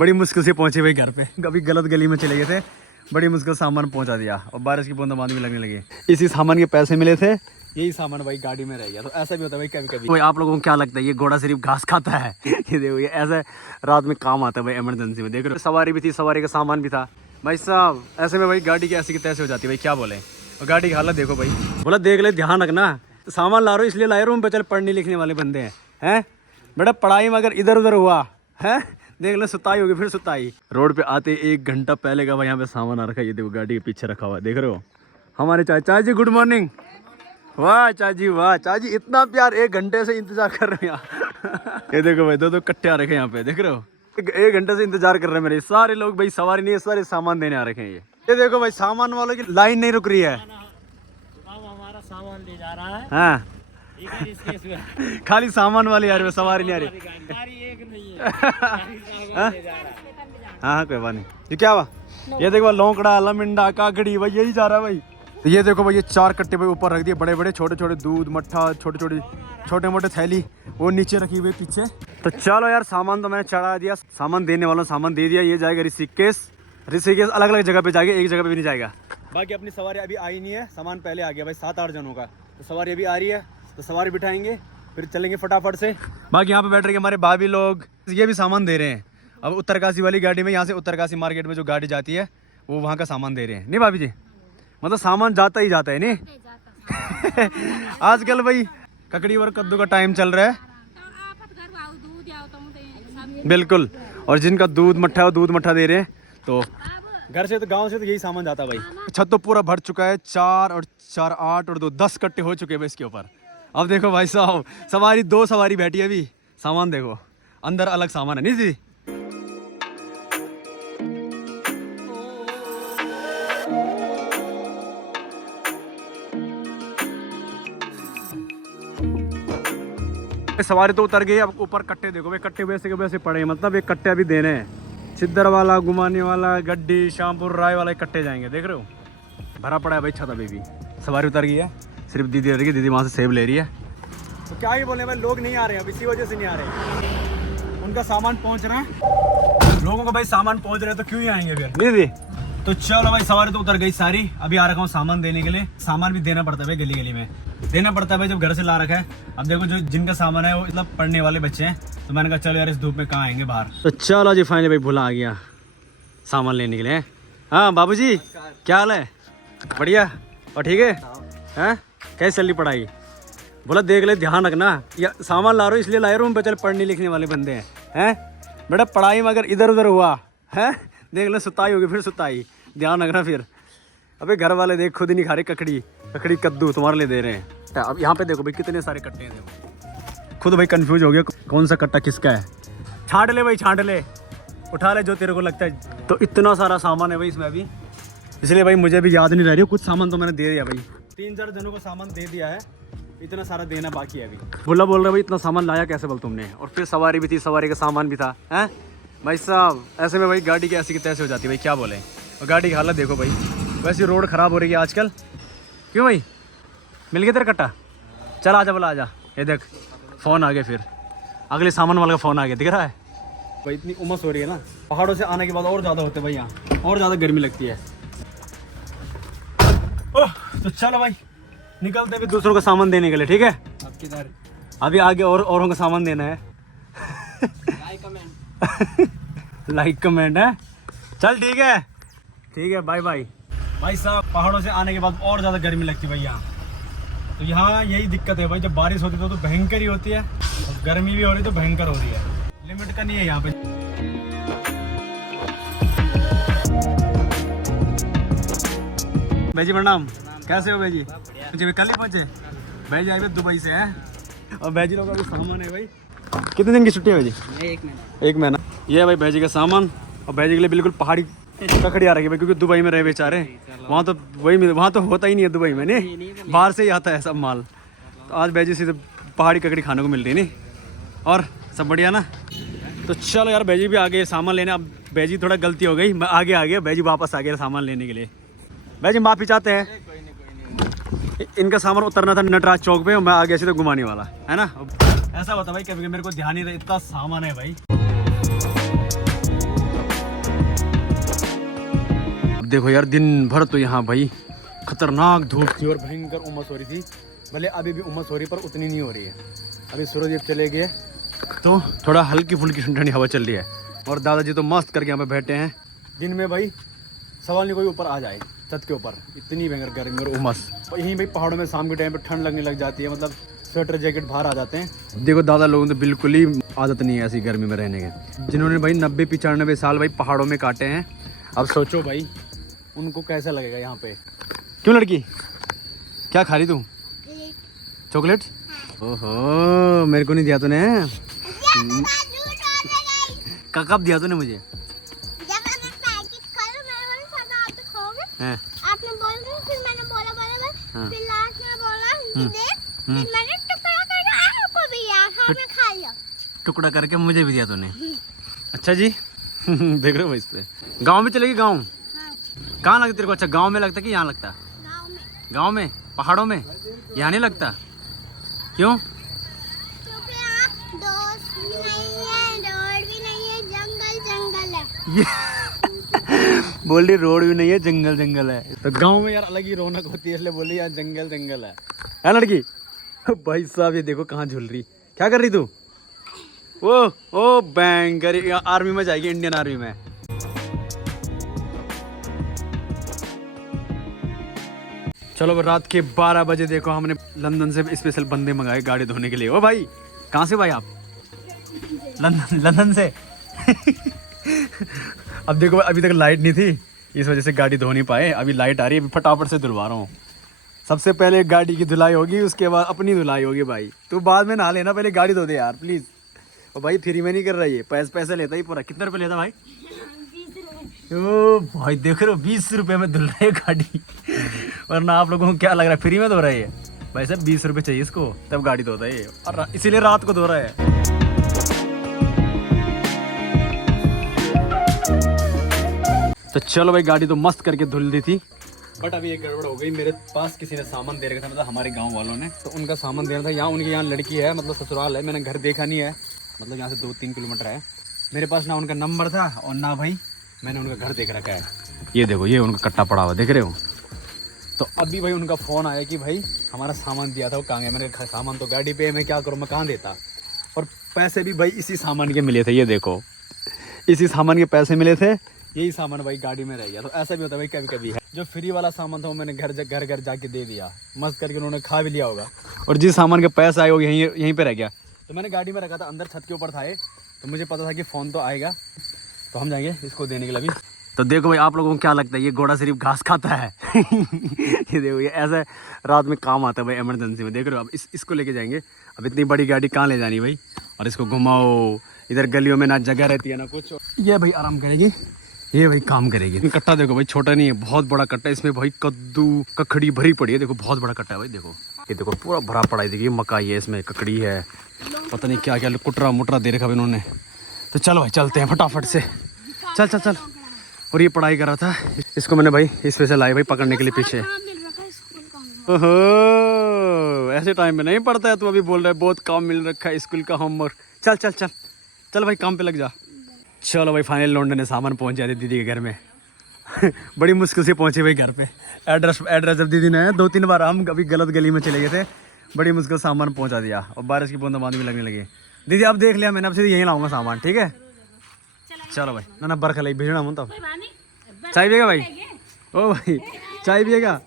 बड़ी मुश्किल से पहुंचे भाई घर पे, कभी गलत गली में चले गए थे, बड़ी मुश्किल सामान पहुंचा दिया और बारिश की बूंदाबांदी भी लगने लगी। इसी सामान के पैसे मिले थे, यही सामान भाई गाड़ी में रह गया। तो ऐसा भी होता है भाई कभी कभी। आप लोगों को क्या लगता है ये घोड़ा सिर्फ घास खाता है? ये देखो ये ऐसे रात में काम आता है भाई, इमरजेंसी में। देख रहे हो सवारी भी थी, सवारी का सामान भी था भाई साहब। ऐसे में भाई गाड़ी की ऐसी की तैसे हो जाती है भाई, क्या बोले। और गाड़ी की हालत देखो भाई, बोला देख ले ध्यान रखना, सामान ला रहा हूँ इसलिए ला रहा हूँ, बचल पढ़ने लिखने वाले बंदे हैं बेटा। पढ़ाई में अगर इधर उधर हुआ है, देख ले सुताई होगी, फिर सुताई। रोड पे आते 1 घंटा पहले का भाई यहाँ पे सामान आ रखा है। ये देखो गाड़ी के पीछे रखा हुआ है, देख रहे हो हमारे चाचा जी। Good morning. वाह चाची वाह, चाची इतना प्यार, 1 घंटे से इंतजार कर रहे हैं यहाँ। ये देखो भाई 2-2 कट्टे आ रखे हैं यहाँ पे, देख रहे हो 1 घंटे से इंतजार कर रहे हैं मेरे सारे लोग भाई। सवारी नहीं है, सारे सामान देने आ रखे हैं। ये देखो भाई सामान वालों की लाइन नहीं रुक रही है। हमारा सामान ले जा रहा है। हाँ खाली सामान वाली आ रही है, सवारी नहीं आ रही। एक नहीं है। हाँ कोई बात नहीं। ये क्या हुआ? ये देखो लौंकड़ा, लमिंडा, काकड़ी भाई यही जा रहा है भाई। तो ये देखो भाई ये 4 कट्टे भाई ऊपर रख दिए, बड़े बड़े छोटे छोटे दूध मट्ठा, छोटे मोटे थैली वो नीचे रखी हुई पीछे। तो चलो यार सामान तो मैंने चढ़ा दिया, सामान देने वालों सामान दे दिया। ये जाएगा ऋषिकेश अलग अलग जगह पे जाएगा, एक जगह पे भी नहीं जाएगा। बाकी अपनी सवारी अभी आई नहीं है, सामान पहले आ गया भाई 7-8 जनों का। तो सवारी अभी आ रही है, तो सवारी बिठाएंगे फिर चलेंगे फटाफट से। बाकी यहाँ पे बैठ रहे हमारे भाभी लोग, ये भी सामान दे रहे हैं। अब उत्तरकाशी वाली गाड़ी में, यहाँ से उत्तरकाशी मार्केट में जो गाड़ी जाती है वो वहाँ का सामान दे रहे हैं। नहीं भाभी जी, मतलब सामान जाता ही जाता है नहीं। आजकल भाई ककड़ी और कद्दू का टाइम चल रहा है। बिल्कुल, और जिनका दूध मट्ठा है दूध मट्ठा दे रहे हैं। तो घर से तो गांव से तो यही सामान जाता है भाई। छत तो पूरा भर चुका है, 4 और 4 8 और 2 10 कट्टे हो चुके हैं इसके ऊपर। अब देखो भाई साहब सवारी 2 सवारी बैठी है अभी, सामान देखो अंदर अलग सामान है नहीं दीदी। सवारी तो उतर गई, अब ऊपर कट्टे देखो भाई, कट्टे वैसे के वैसे पड़े हैं। मतलब एक कट्टे अभी देने हैं, छिद्दर वाला, गुमाने वाला, गड्डी, शामपुर, राय वाला कट्टे जाएंगे। देख रहे हो भरा पड़ा है भाई छत अभी भी। सवारी उतर गई है, सिर्फ दीदी रह गई, दीदी वहाँ से सेब ले रही है। तो क्या ही बोले भाई, लोग नहीं आ रहे हैं अब, इसी वजह से नहीं आ रहे। उनका सामान पहुँच रहा है, लोगों को भाई सामान पहुँच रहे हैं तो क्यों ही आएंगे फिर दीदी। तो चलो भाई सवारी तो उतर गई सारी, अभी आ रखा हूँ सामान देने के लिए। सामान भी देना पड़ता है भाई, गली गली में देना पड़ता है भाई जब घर से ला रखा है। अब देखो जो जिनका सामान है वो मतलब पढ़ने वाले बच्चे हैं, तो मैंने कहा चलो यार इस धूप में कहाँ आएंगे बाहर। तो चलो जी फाइनली भाई भूला आ गया सामान लेने के लिए। हाँ बाबूजी क्या हाल है? बढ़िया और ठीक है? हैं कैसे चल रही पढ़ाई? बोला देख ले ध्यान रखना, या सामान ला रहा हूँ इसलिए ला रहा हूँ, बचल पढ़ने लिखने वाले बंदे हैं बेटा। पढ़ाई में अगर इधर उधर हुआ है, देख ले सुताई होगी, फिर सुताई, ध्यान रखना फिर। अबे घर वाले देख खुद ही नहीं खा रहे, ककड़ी कद्दू तुम्हारे लिए दे रहे हैं। अब यहाँ पे देखो भाई कितने सारे कट्टे हैं, देखो खुद भाई कंफ्यूज हो गया कौन सा कट्टा किसका है। छांट ले भाई छांट ले, उठा ले जो तेरे को लगता है। तो इतना सारा सामान है भाई इसमें अभी, इसलिए भाई मुझे भी याद नहीं रह रही। कुछ सामान तो मैंने दे दिया भाई, 3-4 जनों को सामान दे दिया है, इतना सारा देना बाकी है अभी। बोल रहा भाई इतना सामान लाया कैसे बोल तुमने? और फिर सवारी भी थी, सवारी का सामान भी था हैं भाई साहब। ऐसे में भाई गाड़ी की ऐसी की तैसे हो जाती है भाई, क्या बोले। और गाड़ी की हालत देखो भाई, वैसे रोड ख़राब हो रही है आजकल। क्यों भाई मिल गया तेरा कट्टा? चल आजा बोला आजा। ये देख फ़ोन आ गया, फिर अगले सामान वाले का फ़ोन आ गया, दिख रहा है भाई। इतनी उमस हो रही है ना, पहाड़ों से आने के बाद और ज़्यादा होते भाई यहाँ, और ज़्यादा गर्मी लगती है। ओह तो चलो भाई निकलते हैं दूसरों का सामान देने के लिए, ठीक है? आपकी इधर अभी आगे औरों का सामान देना है। लाइक कमेंट है, चल ठीक है बाय बाय। भाई साहब पहाड़ों से आने के बाद और ज़्यादा गर्मी लगती है भाई यहाँ। तो यहाँ यही दिक्कत है भाई, जब बारिश होती है तो भयंकर ही होती है, और गर्मी भी हो रही है तो भयंकर हो रही है, लिमिट का नहीं है यहाँ पे। भाई जी प्रणाम, कैसे हो भाई जी? मुझे कल ही पहुँचे भाई जी, आए दुबई से है। और भाई जी लोगों का सामान है भाई। कितने दिन की छुट्टी है भाई जी? 1 महीना। ये है भाई भाई जी का सामान, और भाई जी के लिए बिल्कुल पहाड़ी ककड़ी आ रही है भाई, क्योंकि दुबई में रहे बेचारे, वहाँ तो वहाँ तो होता ही नहीं है दुबई में, नहीं बाहर से ही आता है सब माल। तो आज भाई जी सीधे पहाड़ी ककड़ी खाने को मिल रही नहीं, और सब बढ़िया ना। तो चलो यार भाई जी भी आ गए सामान लेने। अब भाई जी थोड़ा गलती हो गई, मैं आगे आ गया, भाई जी वापस आ गया सामान लेने के लिए। भाई जी माफ़ी चाहते हैं, इनका सामान उतरना था नटराज चौक पे, मैं आ गया सीधे घुमाने वाला है ना। ऐसा होता भाई कभी मेरे को ध्यान नहीं रहा, इतना सामान है भाई। देखो यार दिन भर तो यहाँ भाई खतरनाक धूप थी और भयंकर उमस हो रही थी। भले अभी भी उमस हो रही पर उतनी नहीं हो रही है। अभी सूरज जब चले गए तो थोड़ा हल्की फुल्की ठंडी हवा चल रही है और दादाजी तो मस्त करके यहाँ पे बैठे हैं। दिन में भाई सवाल नहीं कोई ऊपर आ जाए छत के ऊपर, इतनी भयंकर गर्मी और उमस। और यहीं भाई पहाड़ों में शाम के टाइम पे ठंड लगने लग जाती है, मतलब स्वेटर जैकेट बाहर आ जाते हैं। देखो दादा लोगों को तो बिल्कुल ही आदत नहीं है ऐसी गर्मी में रहने के, जिन्होंने भाई 90-95 साल भाई पहाड़ों में काटे हैं। अब सोचो भाई उनको कैसा लगेगा यहाँ पे। क्यों लड़की, क्या खा रही तू? चॉकलेट? ओहो मेरे को नहीं दिया तूने। कब दिया तूने मुझे? आपने बोला फिर मैंने बोला फिर लास्ट में बोला कि दे, फिर मैंने टुकड़ा करके आपको भी दिया, आपने खा लिया। टुकड़ा करके मुझे भी दिया तूने। अच्छा जी देख रहे हो इस पे। गांव में चलेगी गांव? हाँ। कहाँ लगता तेरे को? अच्छा गांव में लगता कि यहाँ लगता? गांव में। गांव में पहाड़ों में? यहाँ नहीं लगता क्यों? क्योंकि यहाँ दोस्त भी नहीं है, रोड भी नहीं है, जंगल जंगल है। ये बोल रही रोड भी नहीं है, जंगल जंगल है। तो गांव में यार अलग ही रौनक होती है, इसलिए बोली यार जंगल जंगल है लड़की। भाई साहब ये देखो कहाँ झूल रही। क्या कर रही तू? ओ बैंकर आर्मी में जाएगी, इंडियन आर्मी में। चलो रात के 12 बजे देखो हमने लंदन से स्पेशल बंदे मंगाए गाड़ी धोने के लिए। ओ भाई कहाँ से भाई आप? लंदन से अब देखो अभी तक लाइट नहीं थी, इस वजह से गाड़ी धो नहीं पाए। अभी लाइट आ रही है, अभी फटाफट से धुलवा रहा हूँ। सबसे पहले गाड़ी की धुलाई होगी, उसके बाद अपनी धुलाई होगी। भाई तू बाद में नहा लेना, पहले गाड़ी धो दे यार प्लीज। और भाई फ्री में नहीं कर रहा है, पैसे लेता ही पूरा। कितने रुपए लेता भाई? 20 ओ भाई देख रहे हो 20 रुपए में धुल रही है गाड़ी। वरना आप लोगों को क्या लग रहा है फ्री में धो रहा है ये? भाई साहब 20 रुपए चाहिए इसको, तब गाड़ी धोता है ये, और इसीलिए रात को धो रहा है। तो चलो भाई गाड़ी तो मस्त करके धुल दी थी, बट अभी एक गड़बड़ हो गई। मेरे पास किसी ने सामान दे रखा था, मतलब हमारे गांव वालों ने, तो उनका सामान देना था। यहाँ उनके यहाँ लड़की है, मतलब ससुराल है। मैंने घर देखा नहीं है, मतलब यहाँ से 2-3 किलोमीटर है। मेरे पास ना उनका नंबर था और ना भाई मैंने उनका घर देख रखा है। ये देखो ये उनका कट्टा पड़ा हुआ देख रहे हो। तो अभी भाई उनका फ़ोन आया कि भाई हमारा सामान दिया था वो कहाँ गया। मैंने कहा सामान तो गाड़ी पे, मैं क्या करूँ, मैं कहाँ देता। और पैसे भी भाई इसी सामान के मिले थे, ये देखो इसी सामान के पैसे मिले थे। यही सामान भाई गाड़ी में रह गया। तो ऐसा भी होता है भाई कभी कभी है। जो फ्री वाला सामान था वो मैंने घर जाके दे दिया, मस्त करके उन्होंने खा भी लिया होगा। और जिस सामान के पैसे आए वो यहीं पे रह गया। तो मैंने गाड़ी में रखा था, अंदर छत के ऊपर था ये, तो मुझे पता था कि फ़ोन तो आएगा, तो हम जाएंगे इसको देने के लिए अभी। तो देखो भाई आप लोगों को क्या लगता है ये घोड़ा सिर्फ घास खाता है? ये देखो ये ऐसा रात में काम आता है भाई, इमरजेंसी में। देख रहे हो अब इसको लेके जाएंगे। अब इतनी बड़ी गाड़ी कहाँ ले जानी भाई, और इसको घुमाओ। इधर गलियों में ना जगह रहती है ना कुछ। ये भाई आराम करेगी, ये भाई काम करेगी। कट्टा देखो भाई छोटा नहीं है, बहुत बड़ा कट्टा है। इसमें भाई कद्दू ककड़ी भरी पड़ी है, देखो बहुत बड़ा कट्टा है भाई। देखो ये देखो पूरा भरा पड़ा है। देखिए मकाई है, इसमें ककड़ी है, पता नहीं क्या क्या कुटरा मुटरा दे रखा इन्होंने। तो चलो भाई चलते हैं फटाफट से, चल चल चल। और ये पढ़ाई कर रहा था, इसको मैंने भाई स्पेशल आए भाई पकड़ने के लिए पीछे। ओहो ऐसे टाइम में नहीं पढ़ता है तू, अभी बोल रहा है बहुत काम मिल रखा है स्कूल का होमवर्क। चल चल चल चल भाई काम पे लग जा। चलो भाई फाइनल लौंडे ने सामान पहुंचा दिया दीदी के घर में। बड़ी मुश्किल से पहुंचे भाई घर पे। एड्रेस जब दीदी ने 2-3 बार, हम अभी गलत गली में चले गए थे, बड़ी मुश्किल सामान पहुंचा दिया। और बारिश की बूंदाबांदी भी लगने लगी। दीदी अब देख लिया मैंने, अब सीधे यहीं लाऊंगा सामान, ठीक है? चलो भाई ना बरखा लगी भेजना हूँ। तब चाय पिएगा भाई? ओ भाई चाय पिएगा?